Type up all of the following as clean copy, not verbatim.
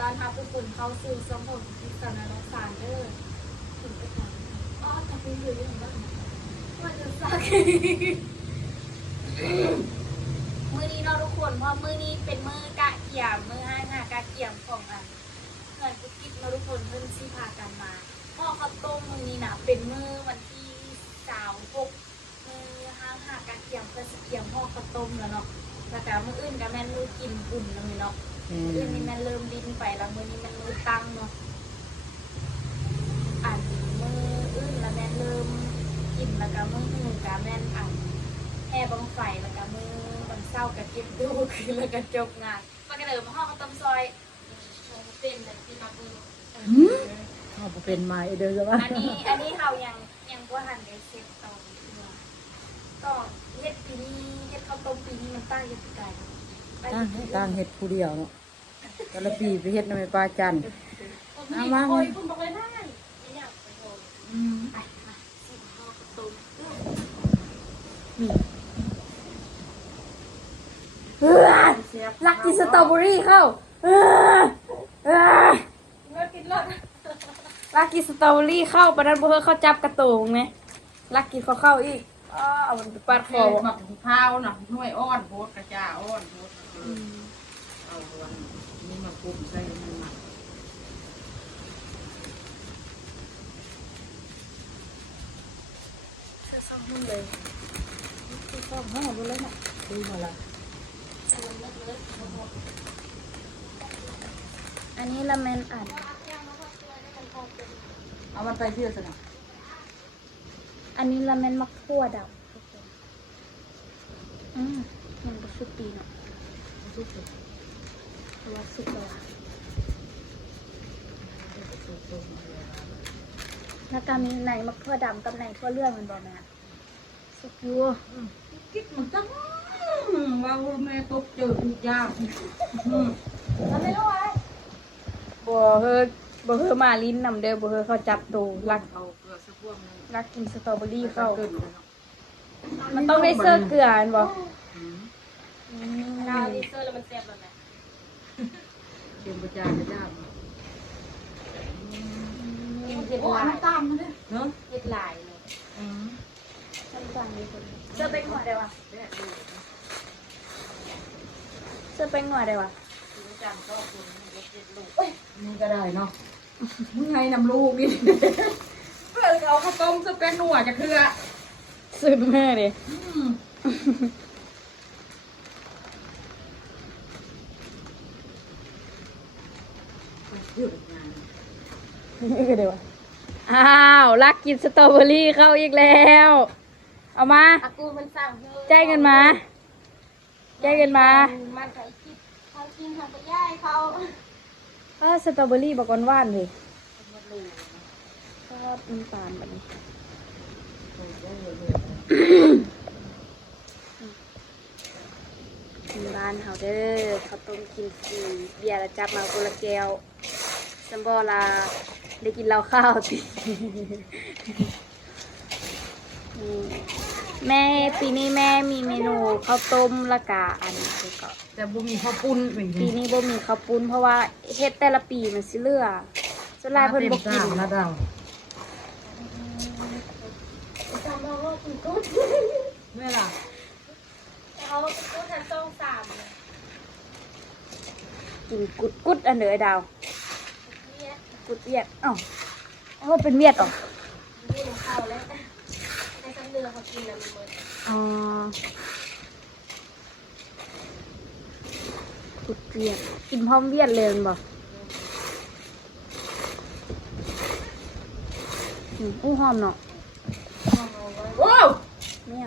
ตอนทับทุกคนเข้าสู่สมผมที่สนามสารเด้อถึงไปก่อนอ๋อแต่คุณอยู่ยังบ้างว่าจะสักมือนี้เราทุกคนเพราะมือนี้เป็นมือกะเกี่ยมมือ5 กะเกี่ยมของอันเงินกุ๊กกิ๊บเราทุกคนเพิ่นชี้พากันมาพ่อเขาต้มมือนี้นะเป็นมือวันที่26มือ5 กะเกี่ยมเพื่อสิเกี่ยมพ่อเขาต้มแล้วเนาะแล้วก็มืออื่นก็แม่นมือกินปุ่นแล้วเนาะมืออื่นนี่แม่นเริ่มดิ้นไปแล้วมือนี้แม่นมือตั้งเนาะอันมืออื่นแล้วแม่นเริ่มกินแล้วก็มืออื่นก็แม่นอันแห่บังไฟแล้วก็มือวันเศร้ากับเก็บดูคือแล้วก็จบงานมันก็เลยมาห้องเขาต้มซอยเต้นแบบที่มาปูเอาไปเป็นไม้เด้อจ้ะว่าอันนี้เขายังบ่ทันได้เซ็ตตอนก็เฮ็ดปีนี้เฮ็ดข้าวต้มปีนี้มันตั้งเฮ็ดไก่ตั้งเฮ็ดผู้เดียวเนาะแต่ละปีไปเฮ็ดนำปลาจันเอามาโอ้ยคุณบอกเลยได้ไม่อยากไปโอยไปมาสิข้าวต้มลักกินสตรอเบอรี่เข้าเมื่อกินรสลักกินสตรอเบอรี่เข้าปะนั้นบ่เฮอเขาจับกระโตงไหมลักกินเขาเข้าอีกเอามันไปปาดคอหมักข้าวน่ะห้วยอ้อนโพดกระจาอ้อนโพดเอาวันนี้มาปรุงใส่มันหมักซ่อมห้องเลยซ่อมห้องดูเลยน่ะดูมาละอันนี้ละแมนอัดเอามันไปเชื่อสนะอันนี้ละแมนมักทั่วดำมันก็สุกดีเนาะสุกเลยว่าสุกเลยแล้วก็มีไหนมักทั่วดำกับไหนทั่วเรื่องมันบอกไหมอะสุกอยู่กิ๊กมันจังว่าแม่ตกเจอทุกอย่างแล้วไม่รู้ไอ้บ่เฮอมาลิ้นนำเด้อบ่เฮอเขาจับตูลักเอาเกลือสักพวกนึงลักกินสตรอเบอรี่เข้า มั มันต้องได้เสื้อเกลืออันบ่ เราดิเซอร์แล้วมันแซ่บแบบไหน เตรียมประจานจะจ้าเห็ดลายตามมาเลยเนาะเห็ดลายเลยฉันสั่งดีคนเสื้อเป็นหัวได้วะเสื้อเป็นหัวได้วะ นี่ก็ได้เนาะมึงไงนำลูกนี่เพื่อเอาข้าวต้มจะเป็นหัวจะเครือซื้อแม่ดินี่ก็ได้วะอ้าวลักกินสตรอเบอรี่เข้าอีกแล้วเอามาอากูมันสั่งจ่ายเงินมาจ่ายเงินมามันใส่คิดเขากินทางไปย่ายเขาสตรอเบอรี่บอกว่านเลยชอบน้ำตาลแบบนี้ร้านเขาเด้อเขาต้มกินฟรีเบียร์ละจับมาคนละแก้วซัมบอลาได้กินเหล้าข้าวสิแม่ปีนี้แม่มีเมนูข้าวต้มละกาอันนี้ก็แต่บ่มีข้าวปุ้นปีนี้บ่มีข้าวปุ้นเพราะว่าเฮ็ดแต่ละปีมันสิเลือส่วนหลายเพิ่นบ่กินนะดาวเมื่อล่ะเขาพูดทันต้องสามกินกุดอันเด้อดาวกุดเวียดเอ้าเป็นเวียดเหรอนี่ของเขาแล้วในซ้ำเรือเขากินแล้วมันหมดกุดเวียดกินพร้อมเวียดเลยบ่หอมเนาะโอ้เนี่ย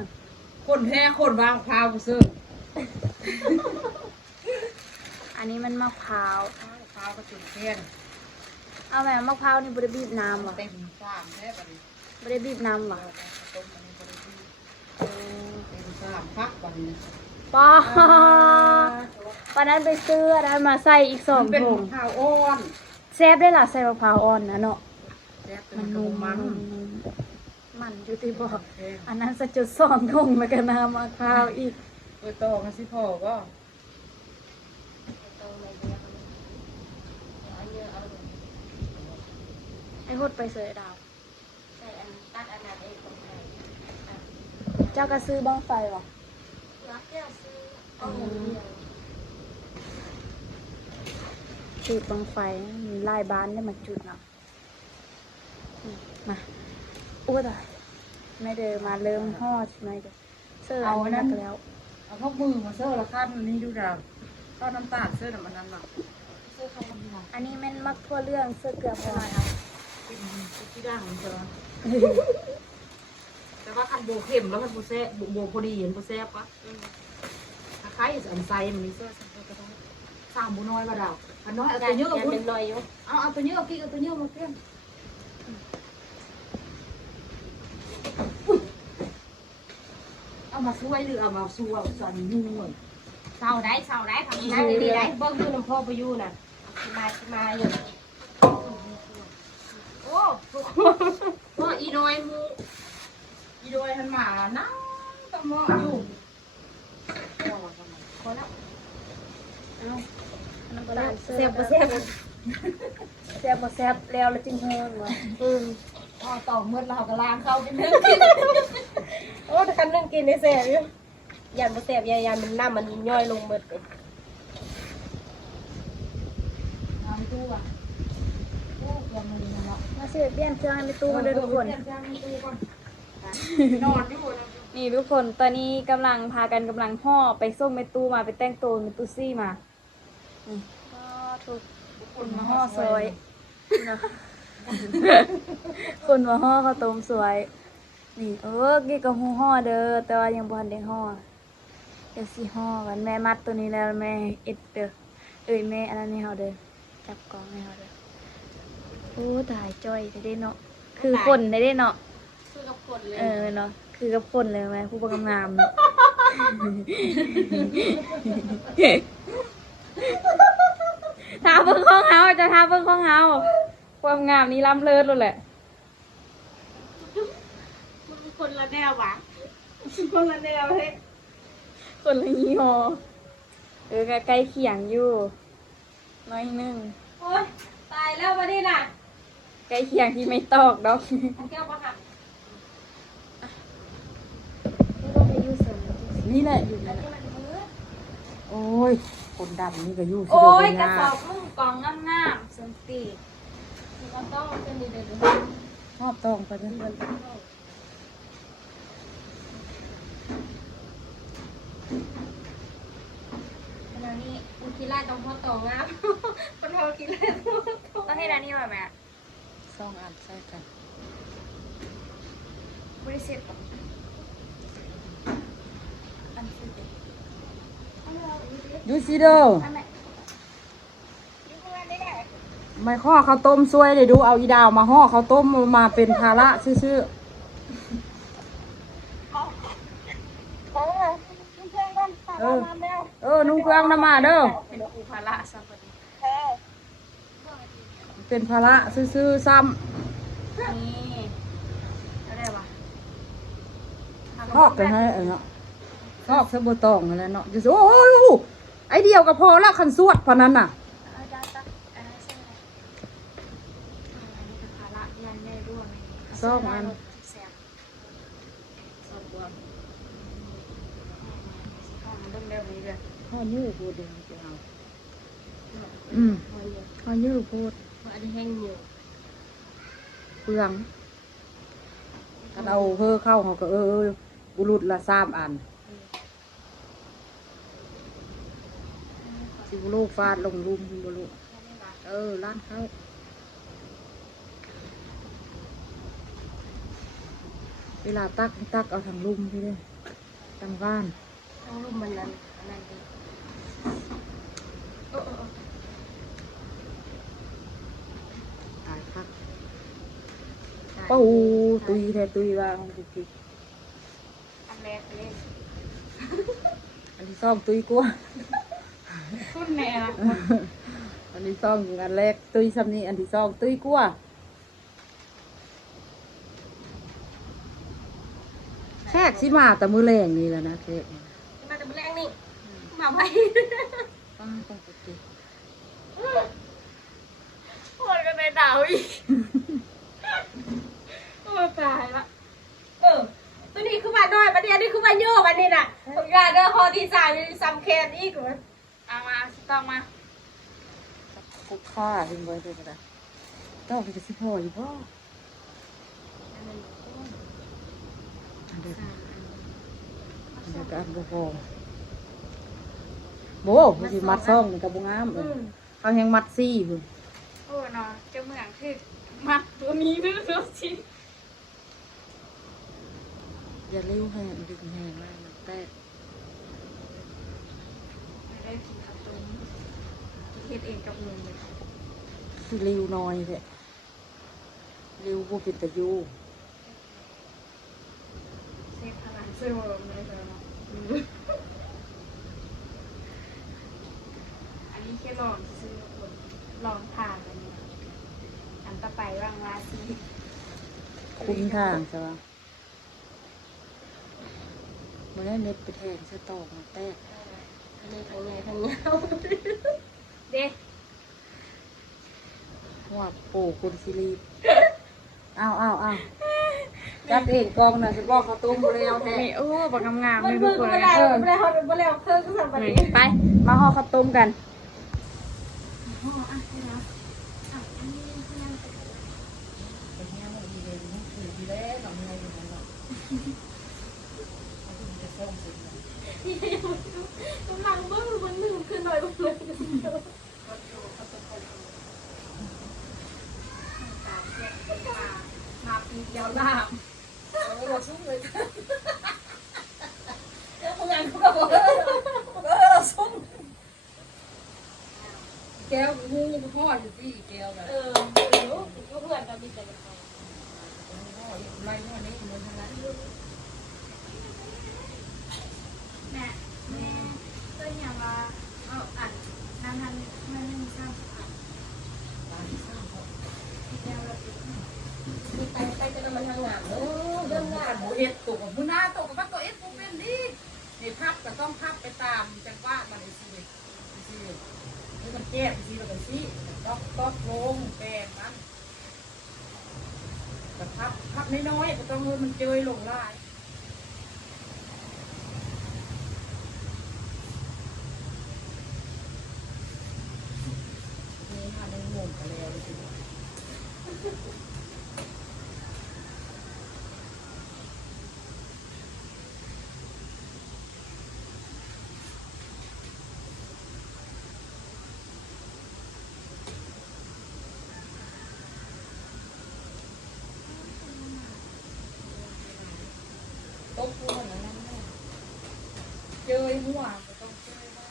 คนแท้คนวางพร้าวซื้ออันนี้มันมะพร้าวพร้าวกระจุกแค่เอาแม่มะพร้าวนี่บริบีบน้ำเหรอเต็มสามแท้บัดนี้บริบีบน้ำเหรอต้มอันนี้บริบีเต็มสามพักบัดนี้ป้าปานั้นไปซื้ออันนั้นมาใส่อีก2 เป็น ถุงมะพร้าวอ่อนแซ่บได้ล่ะใส่มะพร้าวอ่อนนะเนาะมันนุ่มมันอยู่ที่บอกอันนั้นจะจุด2 ถุงแล้วก็น้ำมะพร้าวอีกโตกันสิพ่อก็ ดไปเสยดาว ใส่อันตัดอันนั้นเองของไทย เจ้าก็ซื้อบ้องไฟเหรอ รักแก้วซื้อเอาเงินเดียว จุดบ้องไฟมีลายบ้านได้มาจุดเนาะมาโอ้ตายไม่เดินมาเริ่มฮอดใช่ไหมเด้อเสื้ออันนั้นแล้ว เอาพวกมือมาเสื้อละขั้นนี่ดูดาวต้อนน้ำตาลเสื้อมันนั่นหรอ ซื้อเขาทำหนัง อันนี้แม่นมักทั่วเรื่องเสื้อเกลือพอครับ ที่ด่างมันเจอแต่ว่าคันโบเข็มแล้วมันโบแซ่โบพอดีเห็นโบแซ่ปะคล้ายๆอันไซมันนี่เสื้อก็ต้องสร้างโบน้อยมาดาวอันน้อยเอาตัวเยอะกับ ยั คุณ เป็นน้อยอยู่ เอาตัวเยอะกี่เอาตัวเยอะมาเพี้ยนเอามาช่วยหรือเอามาสู้เอาสอนยุ่งเลย เศร้าได้ทำได้ดีได้เบิ้งดูน้ำพ่อไปอยู่น่ะมาอยู่โอ้พ่ออีน้อยมู อีโดยทันหมานั่งตะมออยู่ พอแล้ว เอ้าอันนั้นก็ได้ เสียบเสียบ แซ่บบ่แซ่บแล้วแล้วจริงเฮิงว่ะ พ่อต่อมืดเราก็ล้างเข้าไปนึ่งโอ้ถ้าคันนึ่งกินได้แซ่บอยู่ยันบ่แซ่บยันมันน้ำมันย่อยลงหมดเลย น้ำตู้อ่ะตู้เกือบมือเนาะ มาซื้อเปลี่ยนเครื่องให้ไปตู้มาเด้อทุกคน นอนอยู่ นี่ทุกคนตอนนี้กำลังพากันกำลังห่อไปส่งเมตู้มาไปแต่งตัวเมตู้ซี่มานี่ก็ทุกคนมาห่อซอยเนาะคนมาห่อข้าวต้มสวย นี่กี่ก็หูห่อเด้อแต่ว่ายังบ่ทันได้ห่อเดี๋ยวสิห่อกันแม่มัดตัวนี้แล้วแม่เอ็ดเด้อแม่อันนั้นให้เฮาเด้อจับกล่องให้เฮาเด้อโอ้ตายจ้อยได้เนาะคือคนได้เนาะ ซื้อกับคนเลย เนาะคือกับคนเลยไหมผู้ประกำงามเนาะ ทาเบิ่งของเฮาจะทาเบิ่งของเฮาความงามนี้ล้ำเลิศเลยแหละ มันคนละแนววะคนละแนวเฮ้ย คนละยี่ห้อใกล้เคียงอยู่น้อยหนึง โอ๊ยตายแล้ววันนี้น่ะ ใกล้เคียงที่ไม่ตอกดอก อันแก้วปะค่ะ นี่แหละอยู่ อันนี้มันมือ โอ้ยคนดำนี่ก็อยู่ โอ้ยกระสอบมึงกล่องงามๆเซนตี มันต้องเป็นดีเด่น ชอบต้องไปด้วย ขณะนี้คุณคิดไล่ต้องพ่อต่องามคนเราคิดไล่ต้องพ่อต่อ ต้องให้ร้านนี้ว่าแม่ สองอันใส่กัน บริษัทอันคือเด็ก ยูซิเด้อ อันไหน ไม่ห่อข้าวต้มซวยเลยดูเอาอีดาวมาห่อข้าวต้มมาเป็นภาระซื่อนุ่งเครื่องน้ำมาเด้อ เป็นครูพาระสัมปติ เป็นภาระซื่อๆซ้ นี่อะไรวะ ำทอกกันให้เนาะทอกเสบตองอะไรเนาะจะโอ้ยไอเดียวก็พอละคันสวดพนันน่ะ อาจารย์ตักอันนั้นใช่ไหมอันนี้คือพาระยันแม่ร่วงแสบ สองวัน เริ่มเร็วนี้เลย ห่อยืดพูดเดี๋ยวจะเอาห่อยืดพูด อันนี้แห้งอยู่ เปลืองถ้าเอาเพื่อเข้าเขาก็บุรุษละ3 อันสิบุลูกฟาดลงรุมบุรุษร้านเขาเวลาตักเอาทางรุมพี่เลยทางบ้าน ต้องรูปมันนั้นอันนั้นดี ตายพักป้าตุยแท้ตุยว่าของจริง อันแรกเลย อันที่ซ่อมตุยกลัว คุณแม่ อันที่ซ่อมอันแรกตุยซ้ำนี้อันที่ซ่อมตุยกลัวแขกสิมาแต่มือแรงนี่แหละนะแขก มาแต่แรงนี่มาไป ต้องปกติ ปวดกันในดาวอีก โยวันนี้น่ะผมกล้าเด้อพอที่สามซ้ำแคนอีกเหรอ เอามาต้องมา คุกค่าถึงไว้เลยก็ได้ต้องไปสิพ่ออยู่บ่อันเดียวกันบ่พอโบ้มันสิมัดซ่องนี่ก็บ่งามเขาแฮงมัดซี่พุ่น โอ้เนาะเจ้าเมืองคือมัดตัวนี้ด้วยเนาะสิ อย่าเร็วแฮงดึงแฮงมากมันแตก ไม่ได้กินข้าวต้มเฮ็ดเองกับมือเลย คือเร็วน้อยแท้เร็วบ่เป็นตะอยู่ เซฟพลังเสื้อเลยเนาะอันนี้แค่ลองซื้อคนลองทานอันนี้อันต่อไปว่างว่าสิ คุ้นทางซะว่าบ่ได้เม็ดไปแทงซะตอกมันแตก ทั้งนี้ทั้งใหญ่ทั้งยาว เด้ ว่าโป้คนสิรีบอ้าวจับเองกองน่ะสิบอกเขาตุ้มบ่แล้วแท้ มีโอ้บักงามๆ มัน เลยทุ เพิ่ ก ง คน มา เลย แล้วมาแล้วมาแล้วเครื่องก็สั่งไปนี้ ไปมาห่อข้าวต้มกัน กำลังเบิ้งมันมึงขึ้นหน่อยมึงเลย มาปีเดียวลาบ เราซุ่มเลยแล้วพนันเขาก็บอกเราซุ่ม แก้วงูก็พ่ออยู่ที่แก้วน่ะ ก็เพื่อนกันมีแต่กันไป ไล่เมื่อนี้มันทั้งนั้น แม่ก็อย่างว่าเอาอัดน้ำทันไม่สร้างสถานที่เดียวเราติด มีไปจะนำมันทางหนามเรื่องงาน หมูเอ็ดตกกับผู้หน้าตกกับตัวเอ็ดผู้เป็นนี่นี่พับก็ต้องพับไปตามจังว่ามันไอ้สินี่มันแก้สิแล้วก็สิต้องลงแปลงมันแต่พับน้อยๆก็ต้องให้มันเจยลงลายนี่หาในงงกันแล้วสิตกหัวนั่นนั่นเจยหัวก็ต้องเจยได้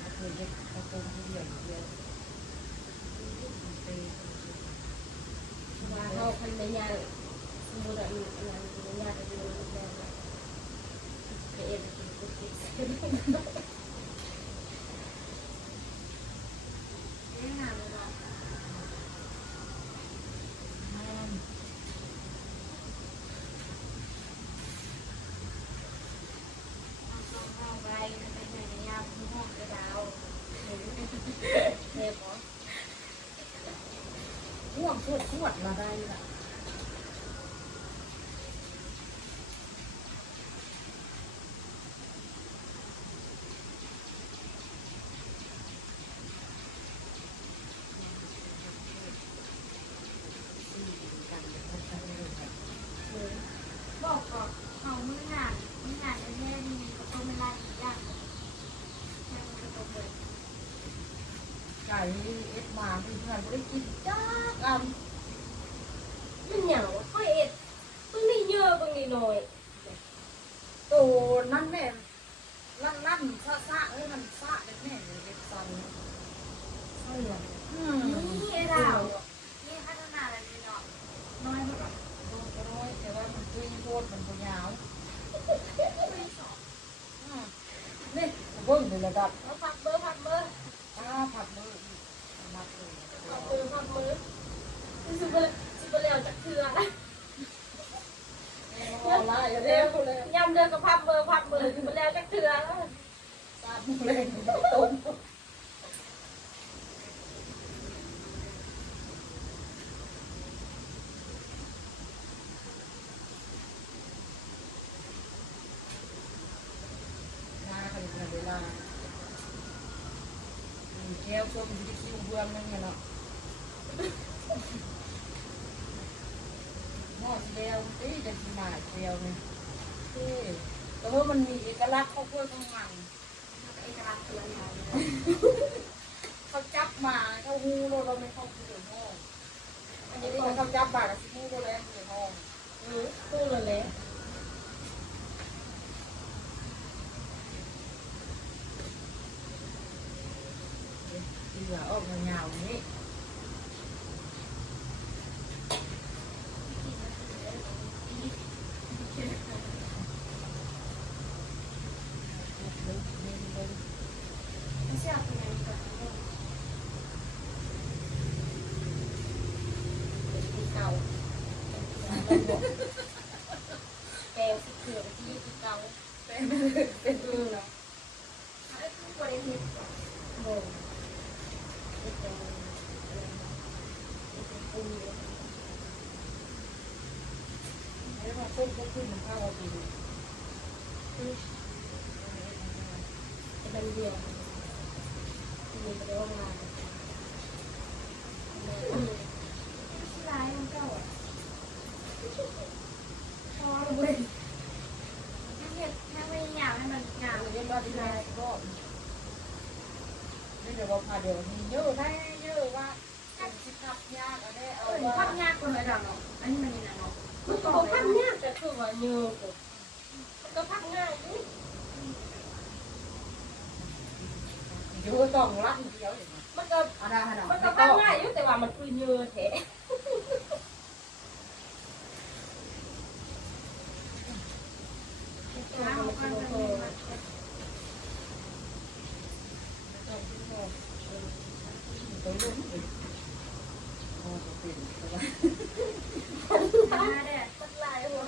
เอาตัวเล็กเอาตัวเดียวเดียว ว่าเขาพันในยาสมุนไพรในยาจะดูแลไปเอ็นกินกุฏิ เรื่องงานเลยเนาะเอาไปเป็นในยามห้องกระดาว เทปเหรอ ห่วงชวดมาได้ละ บอกก่อนเอามืองานแท้ๆดีก็ต้องไม่ไล่อีกอย่างแค่มันก็ต้องเลย ไก่เอ็ดมาที่เพื่อนไม่ได้กินจ้าอัน มันเหนียวค่อยเอ็ดบางนี่เยอะบางนี่น้อย โตนั่นแม่ลั่นซะมันซะเป็นแม่เลยเป็นซันใช่เลย นี่ไอ้ดาวนี่พัฒนาอะไรเลยเนาะน้อยมาก โตก็น้อยแต่ว่ามันตุ้ยโคตรมันตัวยาวนี่เบิ้งเลยระดับ เอาผักเบอร์ ผัดมือมัดเลย ผักมือสิบแล้วจากเทือนะ ออนไลน์เร็วเลย ยำเดือกับผักเบอร์สิบแล้วจากเทือแล้ว ตาบุเลยต้ม แก้วชมที่คิวเบื้องนั่นไงเนาะหม้อเดียวตีจะกินหมาเดียวเนี่ยแต่ว่ามันมีเอกลักษณ์เขาเพื่อของมันเอกลักษณ์คืออะไรเขาจับมาเขาหูเราไม่เข้าคือห้องอันนี้เขาจับมาแล้วหูเราแล้วคือห้องตู้เลยเลยที่เหลือออกยาวๆนี้แกงสิเขือที่เก่า เป็นมือเนาะ โบปู แล้วมาต้มก็ขึ้นมันข้าวดี เป็นเดียวมีไปโรงงาน ร้ายมันเก่าอ่ะ พอเลย ถ้าไม่อยากให้มันงาม เรียกว่าดีได้ก็นี่เดี๋ยวว่าพาเดี๋ยวมีเยอะได้เยอะว่าคิดทับยากอะไรเอาว่า ภาพยากกว่าเลยเนาะอันนี้มันนี่นะเนาะ มันก็พักง่ายแต่คือว่าเยอะมันก็พักง่ายนี่ เยอะต้องรักเดียวอย่างนี้ มันก็ อะไรอะไร มันก็พักง่ายอยู่แต่ว่ามันคือเยอะแท้ ร้านของกันมันมีมัน ตัวลูกเป็นพอจะเป็นแต่ว่า มาเด้อ มันหลายหัว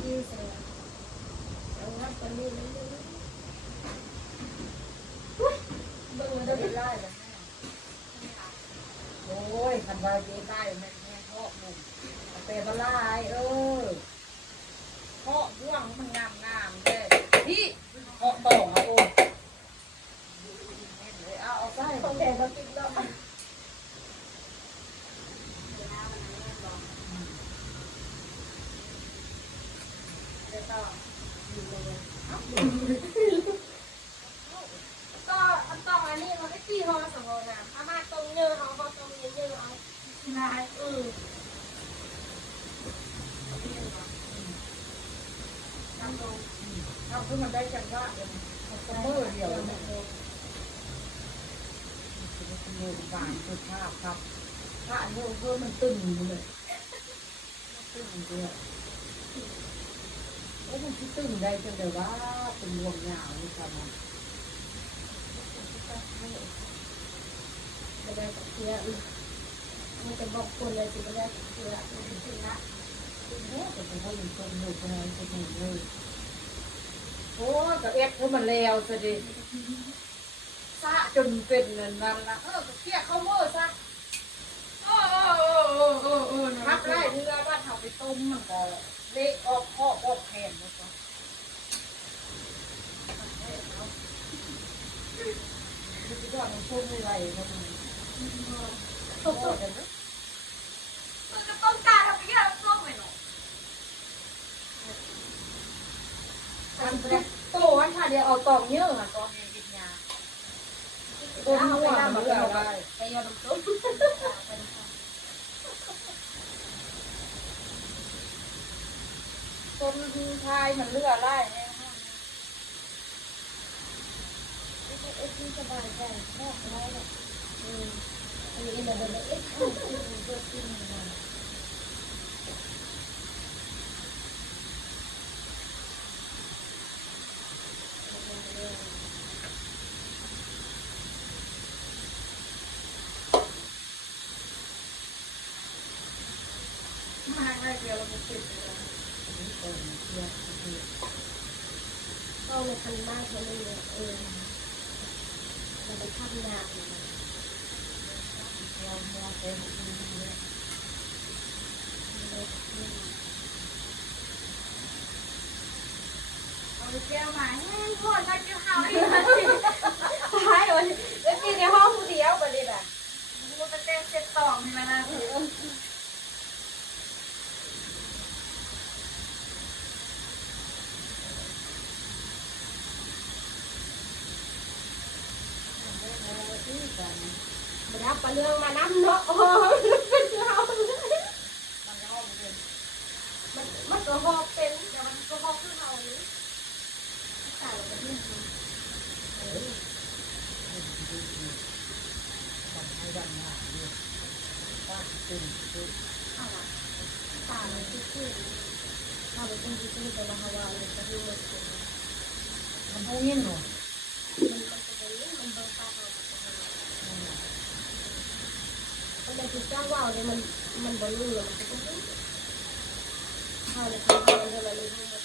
ที่เสียเอางัดกันนี่เลยเบิ่งมันจะเป็นไรเลย โอ้ยคันว่าเย็นได้แม่แม่พ่อหนุ่มแต่บลายพ่อร่วงมันงามแต่ที่พ่อต่อมาโอ้เอาใส่ ของแดงเราติดแล้ว ก็ต้องอันนี้เขาไม่ตีเขาสมองนะอามาตรงเยอะเขาตรงเยอะเอา นาย เอาคือมันได้จังว่ามันเมื่อเดียวเนี่ยมันมือบานคือภาพครับถ้าอันนี้เพิ่มมันตึงเลยตึงเลยแล้วมันที่ตึงได้จังเลยว่าเป็นรวมยาวนี่ครับมัน ไม่ได้เสียมันจะบอกคนเลยสิไม่ได้เสียมันถึงนะ โอ้แต่ผมก็ยังชมอยู่คนนั้นคนนี้เลยโอ้แต่เอ็ดเพราะมันแล้วซะดิซะจนเป็นนั่นละก็เคี่ยเข้าเมื่อซะ โอ้นะ ทับไล่เรือว่าทำไปต้มมันก็เละออกข้อออกแขนหมดก็คิดว่ามันพุ่งไม่ไหวนะมันโอ้แต่เนอะ มันก็ต้องการทำไปแค่ต้องไปเนาะ มันเป็นโตวันถ้าเดียวเอาตองเยอะค่ะตองเงี้ยกินยาต้นหัวมันเลือกได้ ไปยอดต้ม ต้นชายมันเลือกได้ไง เอ็กซ์สบายใจแค่ไหนเนี่ยอันนี้เราเป็นเอ็กซ์ตัวจริงนะ มาได้เดียวเราก็ติดเลย ก็ในพันบ้านเขาเลยเราไปทำงาน ไปเที่ยวมาเฮ้ยพ่อนัดอยู่เฮาอีก ใช่วันแล้วกินในห้องผู้เดียวไปเลยแบบ กูจะเต้นเซ็ตต่อมีมานะ มาดับปลาเรื่องมาน้ำเนาะโอ้เป็นเรามันก็หอบเป็นแต่มันก็หอบขึ้นเราเลยตายแล้วก็ที่ตายแล้วที่ขึ้นถ้าไปขึ้นที่ขึ้นไปแล้วเขาว่าเลยจะขึ้นมาสุด มันพวกนี้หนู มันก็จะเป็นมันเบิกตาเรามันจะติดจ้างว่าวเนี่ยมันบอลลูนมันจะต้องเข้าเลยเข้าเลยเราเลยทั้งหมด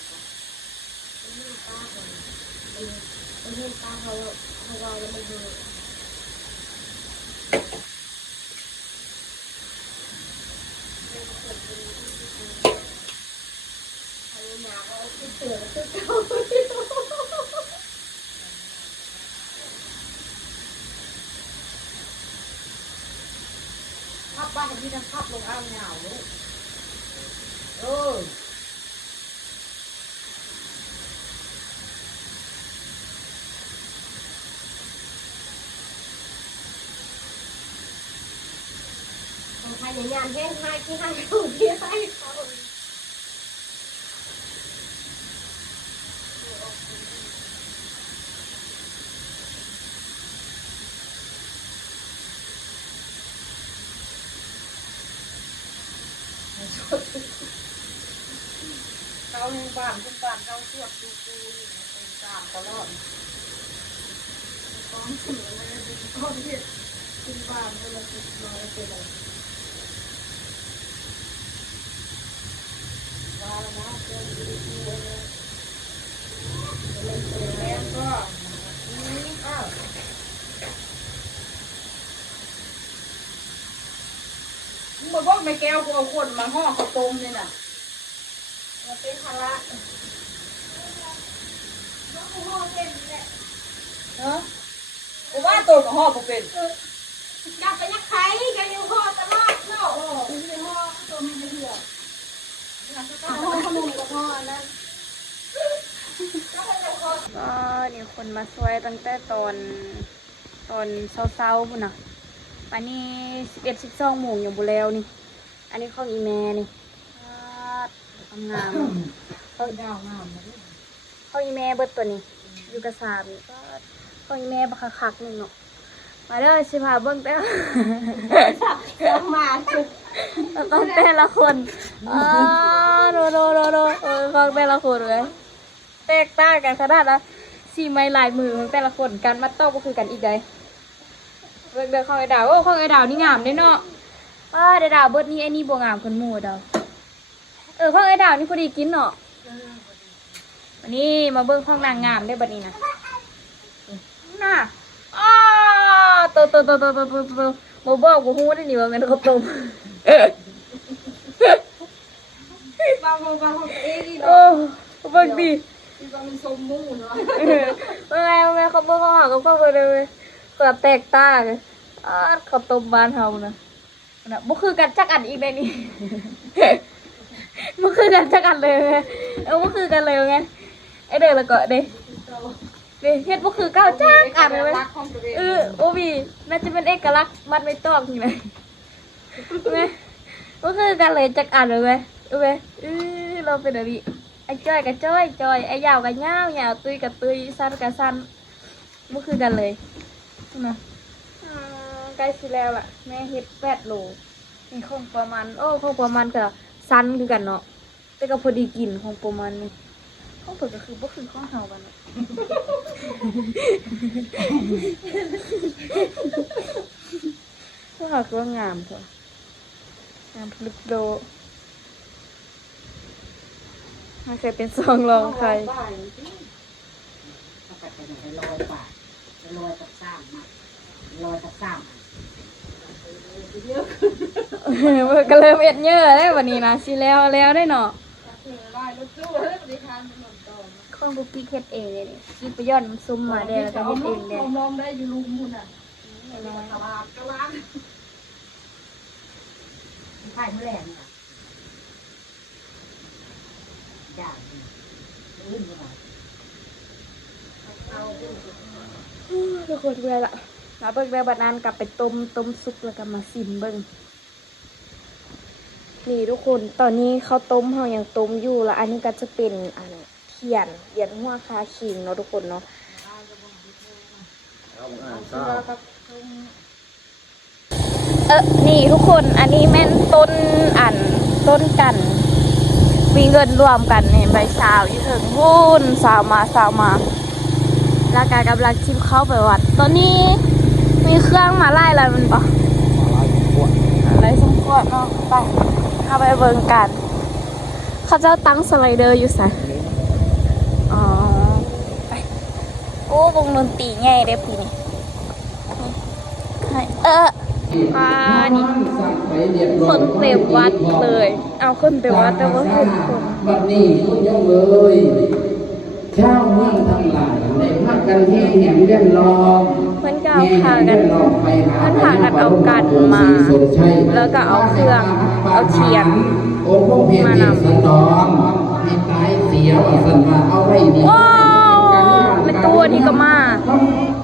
มันเห็นตาเขามันเห็นตาเขาเราแล้วมันดูอันนี้หนาวก็คือเสือคือเก่าภาพบ้านที่จะภาพลงอ้าวเหงาลูกของใครในงานแห้งให้ที่ให้เขาที่ให้เขาเขาในบ้านทุกบ้านเขาเชือกดูเป็นตามตลอด ก้อนเสือมันจะเป็นก้อนที่ขึ้นบ้านเวลาติดมาเป็นอะไรว่าแล้วนะเพื่อนดูดูเลยเล่นเสือ แล้วก็ อ้าว มึงมาบอกไม่แก้วกูเอาคนมาห่อข้าวต้มเลยน่ะ มันเป็นภาระ เนาะกูว่าตัวกับห่อกูเป็น อยากไปยักไข่กันอยู่ห่อตลอดเนาะโอ้ยห่อตัวมีเหือห่อขนมกับห่อนั้น ก็นี่คนมาช่วยตั้งแต่ตอนเช้าๆพุ่นน่ะอันนี้11-12 โมงอย่างบุแล้วนี่ อันนี้ของอีแม่นี่งามๆ เขาดาวงามมาดิ ของอีแม่เบิดตัวนี้ อยู่กระสาบนี่ก็ของอีแม่บักคักๆนึงเนาะมาเด้อสิพาเบิ่งแต่ ต้องมาสุด ต้องแต่ละคนโดฟังแต่ละคนเลยแตกต่างกันขนาดนะสีไม้ลายมือของแต่ละคนการมัดโต๊ะก็คือกันอีกไดเบิ่งเด้อของไอ้ดาวโอ้ของไอ้ดาวนี่งามเด้เนาะไอ้ดาวเบิดนี่ไอ้นี่บ่งามคนหมู่ดาวของไอ้ดาวนี่พอดีกินเนาะวันนี้มาเบิ่งของนางงามได้บัดนี้นะน่ะโตบ่บอกบ่ฮู้ได้นี่ว่าแม่นข้าวต้ม บางเอ้ดี โอ้ เนาะ เบิ่งดิ บางสมมูเนาะ เมื่อไงเขาเบิ่งเขาหากับเขาเลยแบบแตกต่างข้าวต้มบ้านเฮานะบ่คือกันจักอันอีกได้นี่ บ่คือกันจักอันเลยบ่คือกันเลยไงไอ้เด้อแล้วก็เด้เฮ็ดบ่คือเก้าจักอันเลย รักของตัวเอง โอ้บีน่าจะเป็นเอกลักษณ์มัดไม่ต้องนี่เลยแม่บ่คือกันเลยจักอันเลยเว้ยเราเป็นอะไรไอ้จ้อยกับจ้อยไอ้ยาวกับยาวตุยกับตุยสั้นกับสั้นบ่คือกันเลยนะใกล้สิแล้วล่ะแม่เฮ็ด8 โลนี่คงประมาณคงประมาณก็สั้นคือกันเนาะแต่ก็พอดีกินคงประมาณนี้ของเพิ่นก็คือบ่คือของเฮากันเนาะ ก็หักว่างามเถอะงามพลึกโดไม่เคยเป็นซองรองใคร ถ้าไปเป็น100 บาท100กับ3มา100กับ3 มันก็เริ่มเอ็ดเยอะแล้ววันนี้นะสิแล้วได้เนาะ ลายรถตู้แล้วปฏิทานมันต่อ ข ของกุ๊กกิ๊กเฮ็ดเองเลยนี่กิ๊กไปย่อนซุ่มมาได้แล้วก็เฮ็ดเองเด้ ลองได้อยู่ลุมมุนอ่ะตลาดก็ร้านขายแมลงอ่ะย่างลื่นมาเอา ทุกคนเวลาเบิ่งได้บัดนั้นกลับไปต้มซุปแล้วก็มาซิมเบิ่งนี่ทุกคนตอนนี้เขาต้มเฮายังต้มอยู่แล้วอันนี้ก็จะเป็นอันเทียนหัวคาขิงเนาะทุกคนเนาะนี่ทุกคนอันนี้แม่นต้นกันมีเงินรวมกันเห็นใบสาวอยู่ถึงหุ้นสาวมาแล้วก็กำลังชิมเข้าไปวัดตอนนี้มีเครื่องมาไล่อะไรมันปะอะไรสมควรเนาะไปเข้าไปเบิ่งกันเขาเจ้าตั้งสไลเดอร์อยู่ไสอ๋อไปโอ้วงดนตรีใหญ่เด้พี่นี่นี่คนเต็มวัดเลยเอาคนเต็มวัดแต่ว่าเห็นคน วันนี้คุณยงเลยชาวเมืองทั้งหลายในภาคกันที่แห่งเล่นลอง เพื่อนก็เอาพากันเอากันมา แล้วก็เอาเครื่องเอาเทียนมานำ สันดอนให้ตายเสียว่าสันว่าเอาไว้ดี ว้าวเป็นตัวที่ก็มา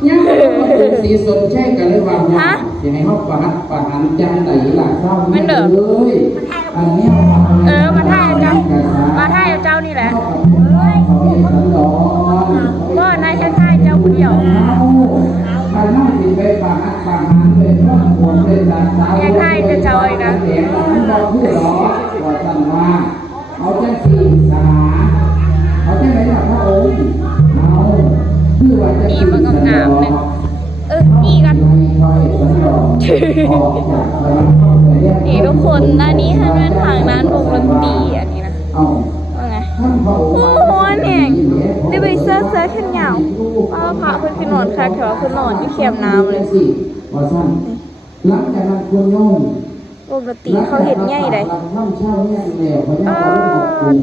ยังสีสนใช่กันเลยว่าฮะสิให้เขาประหันจังไหนล่ะเศร้าเลยอันนี้มาถ่ายเจ้านี่แหละก็นายถ่ายเจ้าคนเดียวยังถ่ายจะเจ้าอีกนะเอาจังสีสาเอาจังไหนล่ะพระองค์เอาคือว่าจะ นี่มันงามๆนึงนี่กันนี่ทุกคนด้านนี้ให้เป็นทางนั้นวงดนตรีอันนี้นะว่าไงโอ้โหเนี่ยได้ไปเสื้อแขนยาวพระเพื่อนคือนอนค่ะแถวคือนอนที่เขียมน้ำเลย หลังจากนั้นคุณโยม วงดนตรีเขาเห็นใหญ่เลย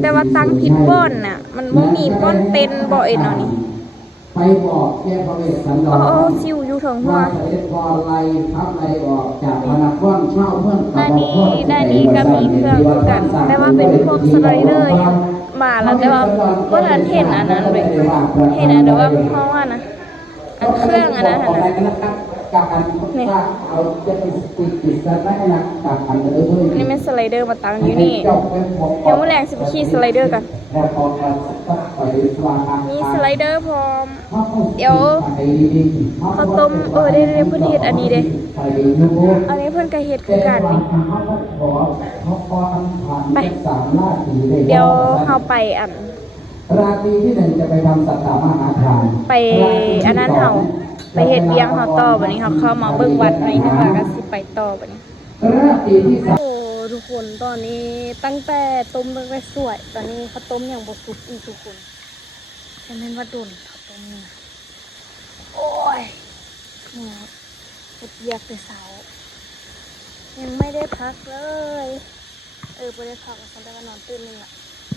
แต่ว่าตั้งผิดบ่อนน่ะมันไม่มีบ่อนเต้นบ่อยเนาะนี่ ไปบอกแก่พระเวสสันดร ซิวอยู่ถึงหัว ว่าเสด็จพรไล่ทับไล่ออกจากพนักว่างเช่าเพื่อน ด้านนี้ก็มีเครื่องคือกัน แต่ว่าเป็นพวกสไลเดอร์ยังมาแล้วแต่ว่าก็ทันเห็นอันนั้นเลยเห็นอันเดียวว่าเพราะว่านะอันเครื่องอันนั้นนะนี่นี่เป็นสไลเดอร์มาตั้งอยู่นี่เดี๋ยวแรงสิบขี่สไลเดอร์กันมีสไลเดอร์พร้อมเดี๋ยวเขาต้มได้เพื่อนเห็ดอันนี้เด้อันนี้เพื่อนกระเห็ดคือกันนี่ไปเดี๋ยวเขาไปอัน ราตรีที่หนึ่งจะไปทำสัตตามหาทาน ไปอันนั้นเขาไปเฮ็ดเวียงเขาต่อบัดนี้เขาเข้ามาเบิ่งวัดในนึงแล้วก็สิไปต่อบัดนี้ ราตรีที่สาม โอ้ทุกคนตอนนี้ตั้งแต่ต้มตั้งแต่สวยตอนนี้เขาต้มอย่างบ่สุกอีกทุกคนแต่แม่นว่าโดนเขาต้มเนี่ยโอ้ยเนี่ยเฮ็ดเวียกแต่เช้ายังไม่ได้พักเลยบ่ได้พักฉันได้มานอนตื่นนึงอ่ะ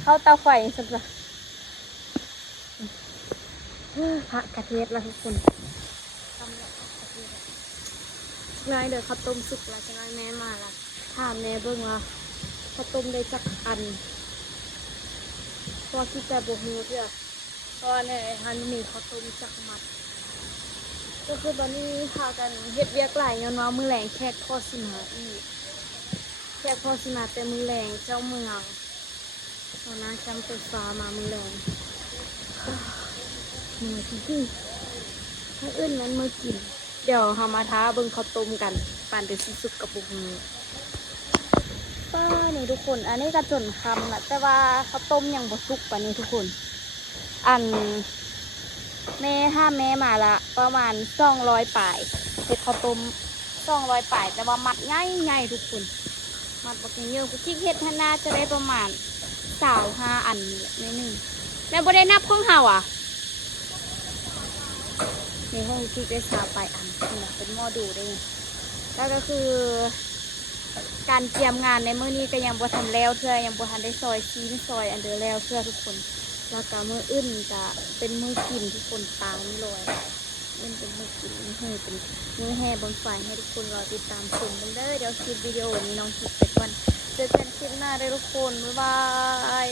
เข้าเตาไฟซั่นจ้ะพระกระเทศแล้วทุกคนทำแล้วกระเทศง่ายเดี๋ยวข้าวต้มสุกแล้วจะง่ายแม่มาละถามแม่เบิ่งว่าข้าวต้มได้จักอันเพราะคิดแต่บวกมือเพื่อเพราะในฮันมีข้าวต้มจักมัดก็คือตอนนี้พากันเฮ็ดเวียกหลายย้อนว่ามือแรงแขกพ่อสิมาอีกแขกพ่อสิมาแต่มือแรงเจ้าเมืองตอนนั้นแคมป์ไฟฟ้ามามือแรงหน่วยที่ถ้าอื่นนั้นมากินเดี๋ยวเรามาท้าเบิ่งข้าวต้มกันปั่นเดี๋ยวสิสุกกับบุกนี้ป้านี่ทุกคนอันนี้ก็จนคำละแต่ว่าข้าวต้มยังบ่สุกป่ะนี่ทุกคนอันแม่มาละประมาณ200 ปลายเฮ็ดข้าวต้ม200 ปลายแต่ว่ามัดง่ายทุกคนมัดบักเยอะกูคิดเฮ็ดน่าจะได้ประมาณ25 อันในหนึ่งแล้วบ่ได้นับของเฮาอ่ะในห้องที่ได้3 ปลายอันเป็นหม้อดูได้แล้วก็คือการเตรียมงานในมื้อนี้ก็ยังบ่ทันแล้วเทื่อยังบ่ทันได้ซอยซีนซอยอันเดอร์แล้วเทื่อทุกคน แล้วก็มืออื่นจะเป็นมือกินทุกคนตามนี่เลยมันเป็นมือกินมือแห่เป็นมือแห่บนไฟให้ทุกคนรอติดตามชมกันเด้อเดี๋ยวคลิปวิดีโอนี้น้องคลิปไปก่อนเจอกันคลิปหน้าได้ทุกคนบ๊ายบาย